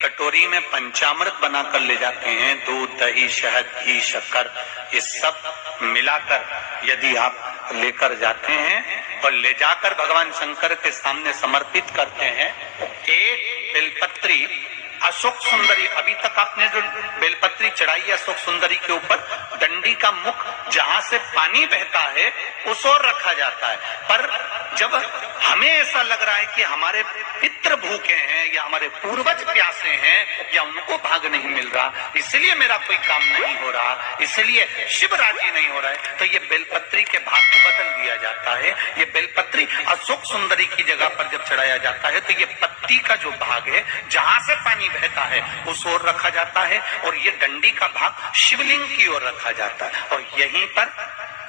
कटोरी में पंचामृत बनाकर ले जाते हैं। दूध, दही, शहद, घी, शक्कर, ये सब मिलाकर यदि आप लेकर जाते हैं और ले जाकर भगवान शंकर के सामने समर्पित करते हैं, एक बेलपत्री अशोक सुंदरी, अभी तक आपने जो बेलपत्री चढ़ाई है अशोक सुंदरी के ऊपर, डंडी का मुख जहां से पानी बहता है उस ओर रखा जाता है। पर जब हमें ऐसा लग रहा है कि हमारे पितृ भूखे हैं या हमारे पूर्वज प्यासे हैं या उनको भाग नहीं मिल रहा, इसलिए मेरा कोई काम नहीं हो रहा, इसलिए शिव राजी नहीं हो रहा है, तो ये बेलपत्री के भाग को बदल दिया जाता है। ये बेलपत्री अशोक सुंदरी की जगह पर जब चढ़ाया जाता है तो ये पत्ती का जो भाग है जहां से पानी बहता है उस ओर रखा जाता है और ये डंडी का भाग शिवलिंग की ओर रखा जाता है। और यहीं पर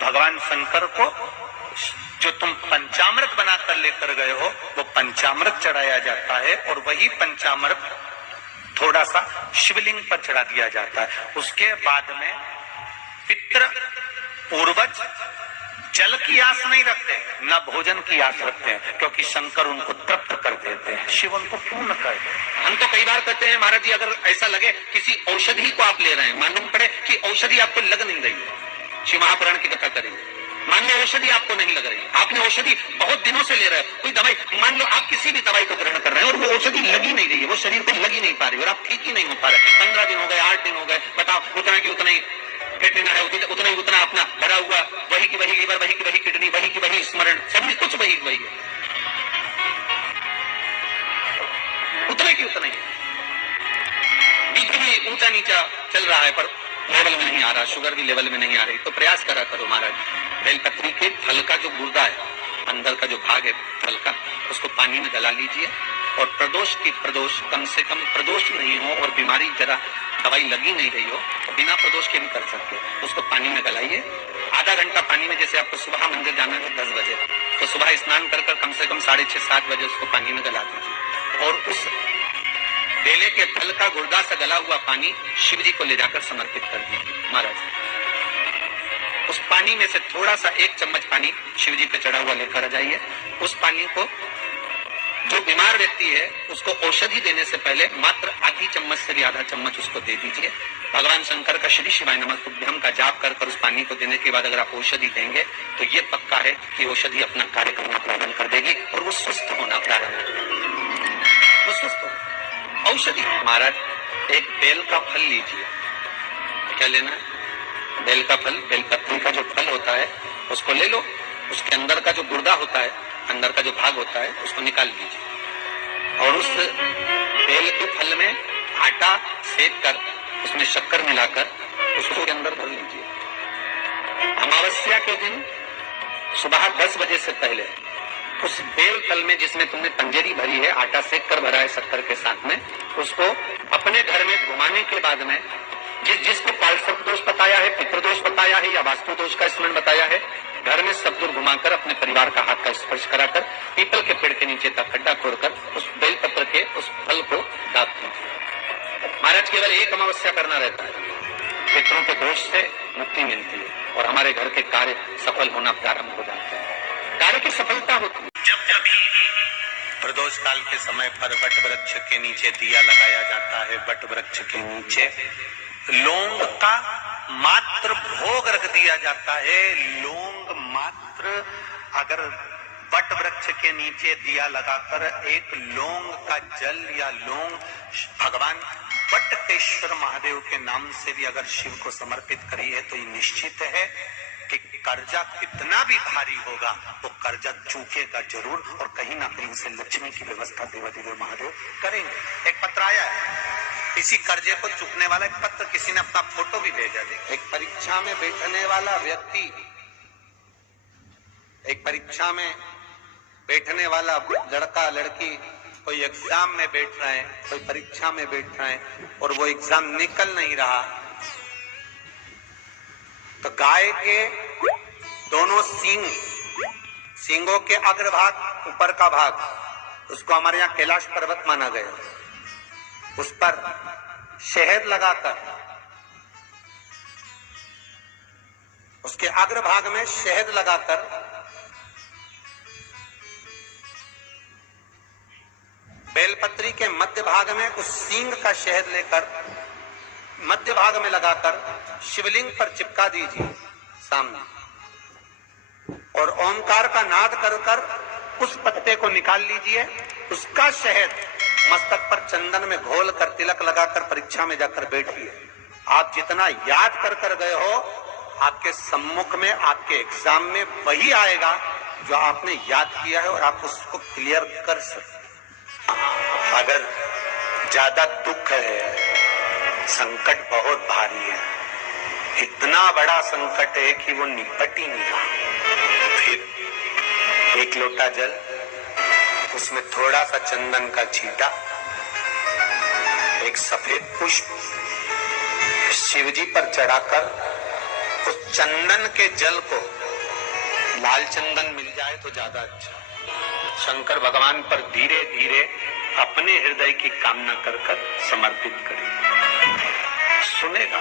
भगवान शंकर को जो तुम पंचामृत बनाकर लेकर गए हो वो पंचामृत चढ़ाया जाता है और वही पंचामृत थोड़ा सा शिवलिंग पर चढ़ा दिया जाता है। उसके बाद में पितृ पूर्वज जल की आस नहीं रखते, न भोजन की आस रखते हैं, क्योंकि शंकर उनको तृप्त कर देते हैं, शिव उनको पूर्ण कर देते हैं। हम तो कई बार कहते हैं महाराज जी, अगर ऐसा लगे किसी औषधि को आप ले रहे हैं, मालूम पड़े कि औषधि आपको लग नहीं रही है, शिव महापुराण की कथा करेंगे, मान लो औषधि आपको नहीं लग रही, आपने औषधि बहुत दिनों से ले रहे हो, कोई दवाई, मान लो आप किसी भी दवाई को ग्रहण कर रहे हैं और वो औषधि लगी नहीं रही है, वो शरीर को लगी नहीं पा रही और आप ठीक ही नहीं हो पा रहे, 15 दिन हो गए, 8 दिन हो गए, बताओ उतना की उतना ही लेना है, उतना ही उतना अपना भरा हुआ, वही की वही लीवर, वही की वही किडनी, वही की वही स्मरण, सभी कुछ वही वही है, उतने की उतना ही, बीपी भी ऊंचा नीचा चल रहा है पर लेवल में नहीं आ रहा, शुगर भी लेवल में नहीं आ रही, तो प्रयास करा करो महाराज, बेलपत्री के फल का जो गुर्दा है, अंदर का जो भाग है फल का, उसको पानी में गला लीजिए और प्रदोष कम से कम प्रदोष नहीं हो और बीमारी जरा दवाई लगी नहीं रही हो तो बिना प्रदोष के भी कर सकते हो, उसको पानी में गलाइए, आधा घंटा पानी में, जैसे आपको सुबह मंदिर जाना है 10 बजे, तो सुबह स्नान कर कम से कम 6:30-7 बजे उसको पानी में गला दीजिए और उस बेले के फल का गुर्दा से गला हुआ पानी शिव जी को ले जाकर समर्पित कर दीजिए महाराज। उस पानी में से थोड़ा सा 1 चम्मच पानी शिव जी पे चढ़ा हुआ लेकर आ जाइए। उस पानी को जो बीमार व्यक्ति है उसको औषधि देने से पहले मात्र आधी चम्मच से भी आधा चम्मच उसको दे दीजिए। भगवान शंकर का श्री शिवाय नमः तुभ्यम का जाप कर उस पानी को देने के बाद अगर आप औषधि देंगे तो ये पक्का है कि औषधि अपना कार्य करना प्रारंभ कर देगी और वो स्वस्थ होना प्रारंभ कर देगी, वो स्वस्थ हो। औषधि महाराज, एक बेल का फल लीजिए, क्या लेना है, बेल का फल, बेलपत्री का जो फल होता है उसको ले लो, उसके अंदर का जो गुर्दा होता है, अंदर का जो भाग होता है उसको निकाल लीजिए और उस बेल के फल में आटा सेक कर उसमें शक्कर मिलाकर उसको के अंदर भर लीजिए। अमावस्या के दिन सुबह 10 बजे से पहले उस बेल फल में जिसमें तुमने पंजेरी भरी है, आटा सेक कर भरा है शक्कर के साथ में, उसको अपने घर में घुमाने के बाद में जिसको पार्श्व दोष बताया है, पितृदोष बताया है या वास्तु दोष का स्मरण बताया है, घर में सब दूर घुमाकर अपने परिवार का हाथ का स्पर्श कराकर पीपल के पेड़ के नीचे तक खड्डा खोदकर उस बेलपत्र के उस फल को दाप दीजिए। महाराज, केवल एक अमावस्या करना रहता है, पितरों के दोष से मुक्ति मिलती है और हमारे घर के कार्य सफल होना प्रारंभ हो जाते हैं, कार्य की सफलता होती है। जब प्रदोष काल के समय पर वट वृक्ष के नीचे दिया लगाया जाता है, वट वृक्ष के नीचे लौंग का मात्र भोग रख दिया जाता है। लौंग मात्र, अगर वट वृक्ष के नीचे दिया लगाकर एक लौंग का जल या लौंग भगवान वटकेश्वर महादेव के नाम से भी अगर शिव को समर्पित करी है तो ये निश्चित है कि कर्जा कितना भी भारी होगा वो कर्जा चूकेगा जरूर और कहीं ना कहीं से लक्ष्मी की व्यवस्था देवादिदेव महादेव करेंगे। एक पत्र आया है, किसी कर्जे को चुकने वाला एक पत्र, किसी ने अपना फोटो भी भेजा दे। एक परीक्षा में बैठने वाला व्यक्ति, एक परीक्षा में बैठने वाला लड़का लड़की कोई एग्जाम में बैठ रहे हैं, कोई परीक्षा में बैठ रहे हैं और वो एग्जाम निकल नहीं रहा, तो गाय के दोनों सींगों के अग्रभाग, ऊपर का भाग, उसको हमारे यहाँ कैलाश पर्वत माना गया, उस पर शहद लगाकर, उसके अग्रभाग में शहद लगाकर बेलपत्री के मध्य भाग में उस सींग का शहद लेकर मध्य भाग में लगाकर शिवलिंग पर चिपका दीजिए सामने, और ओंकार का नाद कर कर उस पत्ते को निकाल लीजिए। उसका शहद मस्तक पर चंदन में घोल कर तिलक लगाकर परीक्षा में जाकर बैठिए। आप जितना याद कर कर गए हो, आपके सम्मुख में आपके एग्जाम में वही आएगा जो आपने याद किया है, और आप उसको क्लियर कर सकते। अगर ज्यादा दुख है, संकट बहुत भारी है, इतना बड़ा संकट है कि वो निपट ही नहीं रहा, फिर एक लोटा जल, उसमें थोड़ा सा चंदन का छींटा, एक सफेद पुष्प शिवजी पर चढ़ाकर उस चंदन के जल को, लाल चंदन मिल जाए तो ज्यादा अच्छा, शंकर भगवान पर धीरे धीरे अपने हृदय की कामना कर कर समर्पित करें। सुनेगा।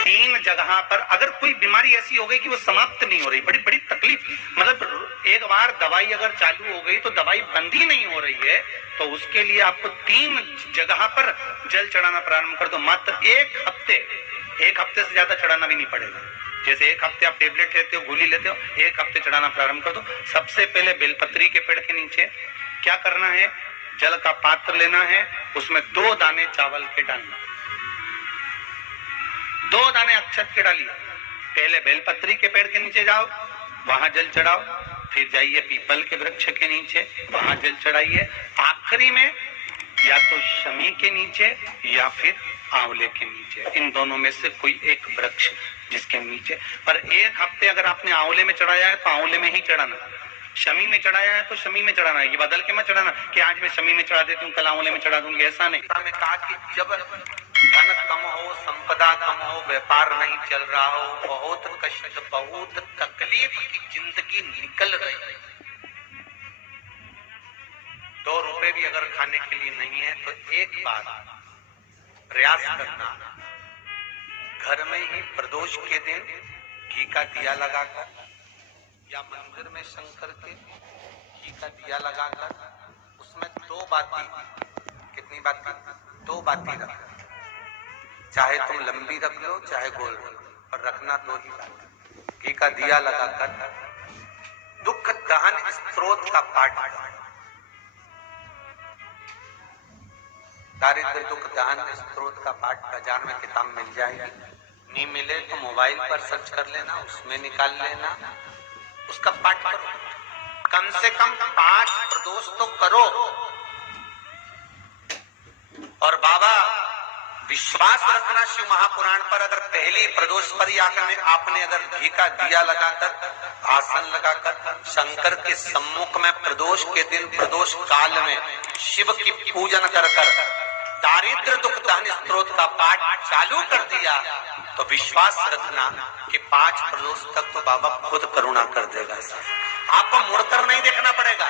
3 जगह पर अगर कोई बीमारी ऐसी हो गई कि वो समाप्त नहीं हो रही, बड़ी बड़ी तकलीफ, मतलब एक बार दवाई अगर चालू हो गई तो दवाई बंद ही नहीं हो रही है, तो उसके लिए आपको 3 जगह पर जल चढ़ाना प्रारंभ कर दो। मात्र एक हफ्ते से ज्यादा चढ़ाना भी नहीं पड़ेगा। जैसे एक हफ्ते आप टेबलेट लेते हो, गोली लेते हो, एक हफ्ते चढ़ाना प्रारंभ कर दो। सबसे पहले बेलपत्री के पेड़ के नीचे क्या करना है, जल का पात्र लेना है, उसमें 2 दाने चावल के डालना, 2 दाने अक्षत के डालिए। पहले बेलपत्री के पेड़ के नीचे जाओ, वहां जल चढ़ाओ, फिर जाइए पीपल के वृक्ष के नीचे, वहां जल चढ़ाइए, आखिरी में या तो शमी के नीचे या फिर आंवले के नीचे, इन दोनों में से कोई एक वृक्ष जिसके नीचे। पर एक हफ्ते अगर आपने आंवले में चढ़ाया है तो आंवले में ही चढ़ाना, शमी में चढ़ाया है तो शमी में चढ़ाना, ये बदल के मत चढ़ाना कि आज मैं शमी में चढ़ा देती हूँ, कल आंवले में चढ़ा दूंगी, ऐसा नहीं। मैंने कहा कि जब धन कम हो, संपदा कम हो, व्यापार नहीं चल रहा हो, बहुत कष्ट, बहुत तकलीफ की जिंदगी निकल रही है, 2 रुपए भी अगर खाने के लिए नहीं है तो एक बार प्रयास करना, घर में ही प्रदोष के दिन घी का दिया लगाकर या मंदिर में शंकर के घी का दिया लगाकर उसमें 2 बाती, कितनी बाती, 2 बाती रख, चाहे तुम लंबी रख लो चाहे गोल रख लो, पर रखना 2 ही बाती। घी का दिया लगाकर दुख दहन स्त्रोत का पाठ, दारिद्र दुख दहन स्त्रोत का पाठ बाजार में किताब मिल जाएगी, नहीं मिले तो मोबाइल पर सर्च कर लेना, उसमें निकाल लेना, उसका पाठ करो, कम से कम 5 प्रदोष तो करो। और बाबा विश्वास रखना शिव महापुराण पर, अगर पहली प्रदोष पर ही आपने अगर घी का दिया लगाकर आसन लगाकर शंकर के सम्मुख में प्रदोष के दिन प्रदोष काल में शिव की पूजन कर दारिद्र दुख दहन स्त्रोत का पाठ चालू कर दिया तो विश्वास रखना कि 5 प्रदोष तक तो बाबा खुद करुणा कर देगा। आपको मुड़कर नहीं देखना पड़ेगा,